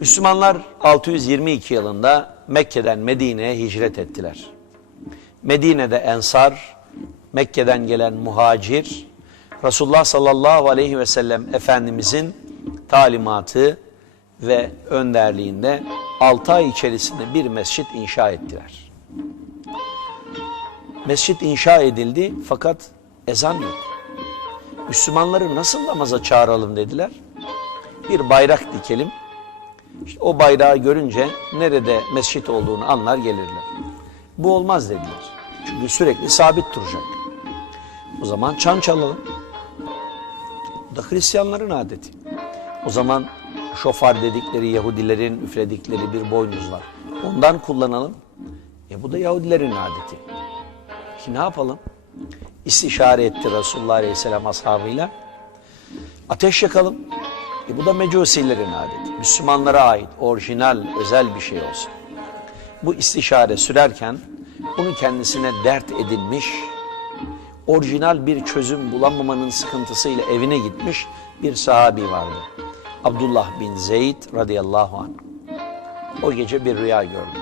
Müslümanlar 622 yılında Mekke'den Medine'ye hicret ettiler. Medine'de Ensar, Mekke'den gelen muhacir, Resulullah sallallahu aleyhi ve sellem Efendimizin talimatı ve önderliğinde 6 ay içerisinde bir mescit inşa ettiler. Mescit inşa edildi fakat ezan yok. Müslümanları nasıl namaza çağıralım dediler. Bir bayrak dikelim. İşte o bayrağı görünce nerede mescit olduğunu anlar gelirler. Bu olmaz dediler. Çünkü sürekli sabit duracak. O zaman çan çalalım. Bu da Hristiyanların adeti. O zaman şofar dedikleri Yahudilerin üfledikleri bir boynuz var. Ondan kullanalım. E bu da Yahudilerin adeti. Ki ne yapalım? İstişare etti Resulullah Aleyhisselam ashabıyla. Ateş yakalım. E bu da mecusilerin adeti. Müslümanlara ait orijinal, özel bir şey olsun. Bu istişare sürerken bunu kendisine dert edinmiş, orijinal bir çözüm bulamamanın sıkıntısıyla evine gitmiş bir sahabi vardı. Abdullah bin Zeyd radıyallahu anh. O gece bir rüya gördü.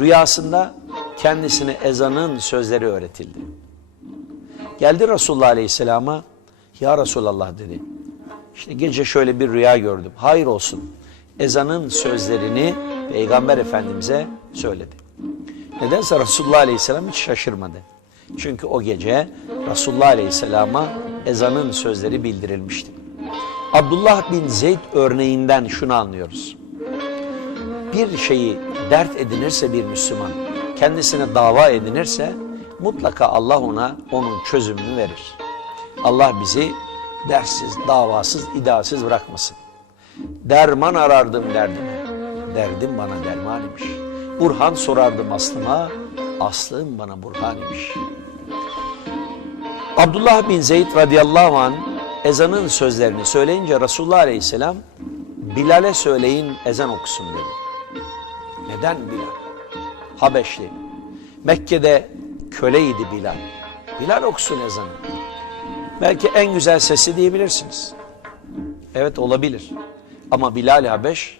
Rüyasında kendisine ezanın sözleri öğretildi. Geldi Resulullah Aleyhisselam'a, Ya Resulallah dedi. İşte gece şöyle bir rüya gördüm. Hayır olsun. Ezanın sözlerini Peygamber Efendimiz'e söyledi. Nedense Resulullah Aleyhisselam hiç şaşırmadı. Çünkü o gece Resulullah Aleyhisselam'a ezanın sözleri bildirilmişti. Abdullah bin Zeyd örneğinden şunu anlıyoruz. Bir şeyi dert edinirse bir Müslüman, kendisine dava edinirse mutlaka Allah ona onun çözümünü verir. Allah bizi dersiz, davasız, idasız bırakmasın. Derman arardım derdime, derdim bana derman imiş. Burhan sorardım aslıma, aslım bana burhan imiş. Abdullah bin Zeyd radıyallahu an ezanın sözlerini söyleyince Resulullah aleyhisselam Bilal'e söyleyin ezan okusun dedi. Neden Bilal? Habeşli. Mekke'de köleydi Bilal. Bilal okusun ezanı. Belki en güzel sesi diyebilirsiniz. Evet olabilir. Ama Bilal Habeş,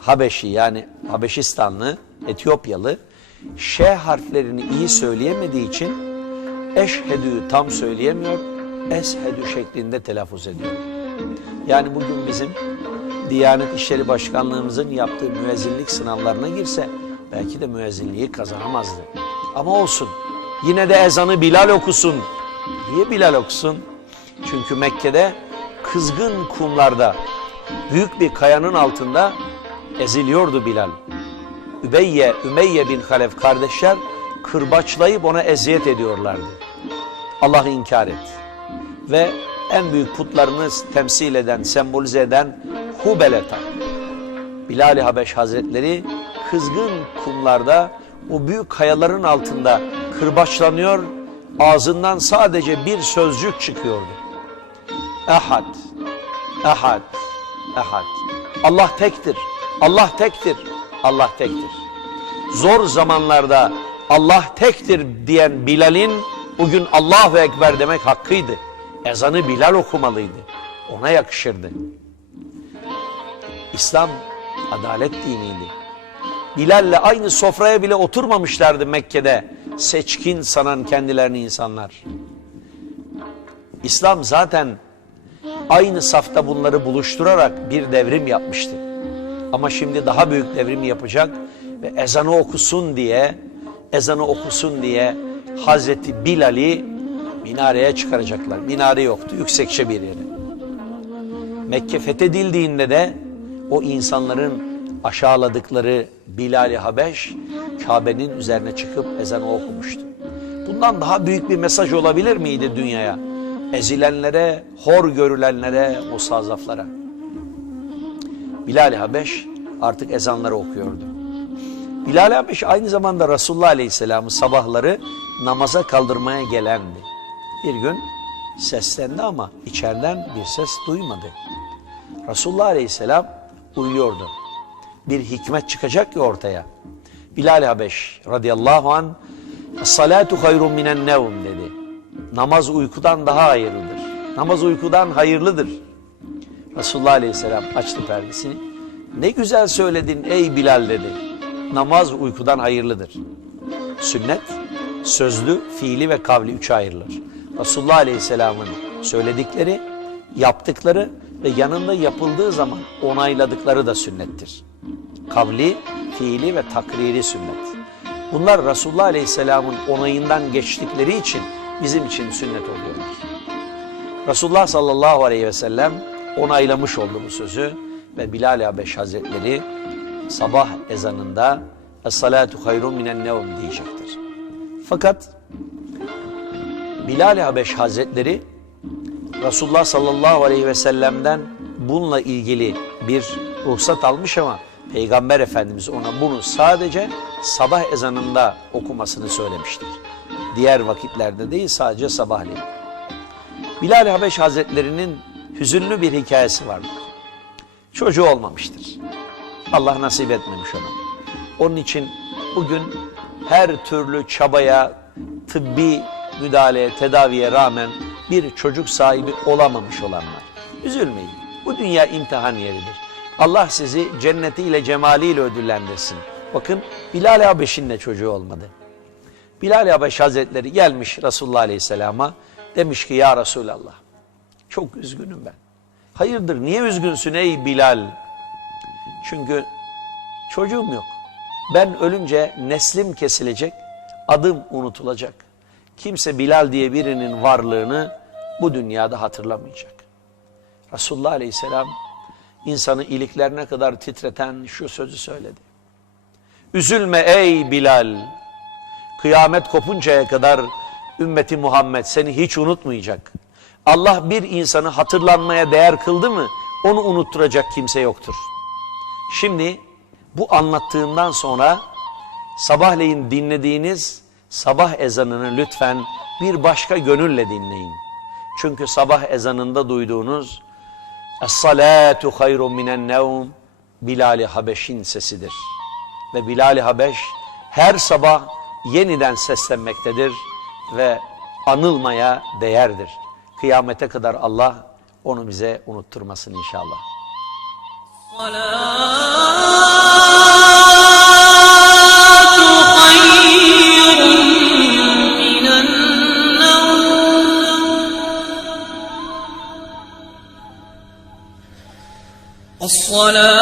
Habeşi yani Habeşistanlı, Etiyopyalı, Ş harflerini iyi söyleyemediği için eşhedü tam söyleyemiyor, eshedü şeklinde telaffuz ediyor. Yani bugün bizim Diyanet İşleri Başkanlığımızın yaptığı müezzinlik sınavlarına girse belki de müezzinliği kazanamazdı. Ama olsun. Yine de ezanı Bilal okusun. Niye Bilal okusun? Çünkü Mekke'de kızgın kumlarda büyük bir kayanın altında eziliyordu Bilal. Übeyye, Ümeyye bin Halef kardeşler kırbaçlayıp ona eziyet ediyorlardı. Allah'ı inkar et. Ve en büyük putlarını temsil eden, sembolize eden Hubel'e tak. Bilal-i Habeş Hazretleri kızgın kumlarda o büyük kayaların altında kırbaçlanıyor, ağzından sadece bir sözcük çıkıyordu. Ehad, ehad, ehad. Allah tektir, Allah tektir, Allah tektir. Zor zamanlarda Allah tektir diyen Bilal'in bugün Allahu Ekber demek hakkıydı. Ezanı Bilal okumalıydı. Ona yakışırdı. İslam adalet diniydi. Bilal'le aynı sofraya bile oturmamışlardı Mekke'de. Seçkin sanan kendilerini insanlar. İslam zaten aynı safta bunları buluşturarak bir devrim yapmıştı. Ama şimdi daha büyük devrim yapacak ve ezanı okusun diye, ezanı okusun diye Hazreti Bilal'i minareye çıkaracaklar. Minare yoktu, yüksekçe bir yere. Mekke fethedildiğinde de o insanların aşağıladıkları Bilal-i Habeş Kabe'nin üzerine çıkıp ezanı okumuştu. Bundan daha büyük bir mesaj olabilir miydi dünyaya? Ezilenlere, hor görülenlere, musazaflara. Bilal-i Habeş artık ezanları okuyordu. Bilal-i Habeş aynı zamanda Resulullah Aleyhisselam'ı sabahları namaza kaldırmaya gelendi. Bir gün seslendi ama içeriden bir ses duymadı. Resulullah Aleyhisselam uyuyordu. Bir hikmet çıkacak ki ortaya. Bilal Habeş radıyallahu an salatu hayrun minen nevm dedi. Namaz uykudan daha hayırlıdır. Namaz uykudan hayırlıdır. Resulullah Aleyhisselam açtı perdesini. Ne güzel söyledin ey Bilal dedi. Namaz uykudan hayırlıdır. Sünnet, sözlü, fiili ve kavli üçe ayrılır. Resulullah Aleyhisselam'ın söyledikleri, yaptıkları ve yanında yapıldığı zaman onayladıkları da sünnettir. Kavli, fiili ve takriri sünnet. Bunlar Resulullah Aleyhisselam'ın onayından geçtikleri için bizim için sünnet oluyorlar. Resulullah sallallahu aleyhi ve sellem onaylamış oldu bu sözü ve Bilal Habeş Hazretleri sabah ezanında Es-salatu hayrun minen nevm diyecektir. Fakat Bilal Habeş Hazretleri Resulullah sallallahu aleyhi ve sellem'den bununla ilgili bir ruhsat almış ama Peygamber Efendimiz ona bunu sadece sabah ezanında okumasını söylemiştir. Diğer vakitlerde değil sadece sabahleyin. Bilal Habeş Hazretleri'nin hüzünlü bir hikayesi vardır. Çocuğu olmamıştır. Allah nasip etmemiş ona. Onun için bugün her türlü çabaya, tıbbi müdahaleye, tedaviye rağmen bir çocuk sahibi olamamış olanlar. Üzülmeyin. Bu dünya imtihan yeridir. Allah sizi cennetiyle, cemaliyle ödüllendirsin. Bakın Bilal Habeş'in de çocuğu olmadı. Bilal Habeş Hazretleri gelmiş Resulullah Aleyhisselam'a demiş ki ya Resulallah çok üzgünüm ben. Hayırdır niye üzgünsün ey Bilal? Çünkü çocuğum yok. Ben ölünce neslim kesilecek, adım unutulacak. Kimse Bilal diye birinin varlığını bu dünyada hatırlamayacak. Resulullah Aleyhisselam insanı iliklerine kadar titreten şu sözü söyledi. Üzülme ey Bilal. Kıyamet kopuncaya kadar ümmeti Muhammed seni hiç unutmayacak. Allah bir insanı hatırlanmaya değer kıldı mı onu unutturacak kimse yoktur. Şimdi bu anlattığımdan sonra sabahleyin dinlediğiniz sabah ezanını lütfen bir başka gönülle dinleyin. Çünkü sabah ezanında duyduğunuz Es-salatu hayrun minen nevm Bilal-i Habeş'in sesidir. Ve Bilal-i Habeş her sabah yeniden seslenmektedir ve anılmaya değerdir. Kıyamete kadar Allah onu bize unutturmasın inşallah. Salam.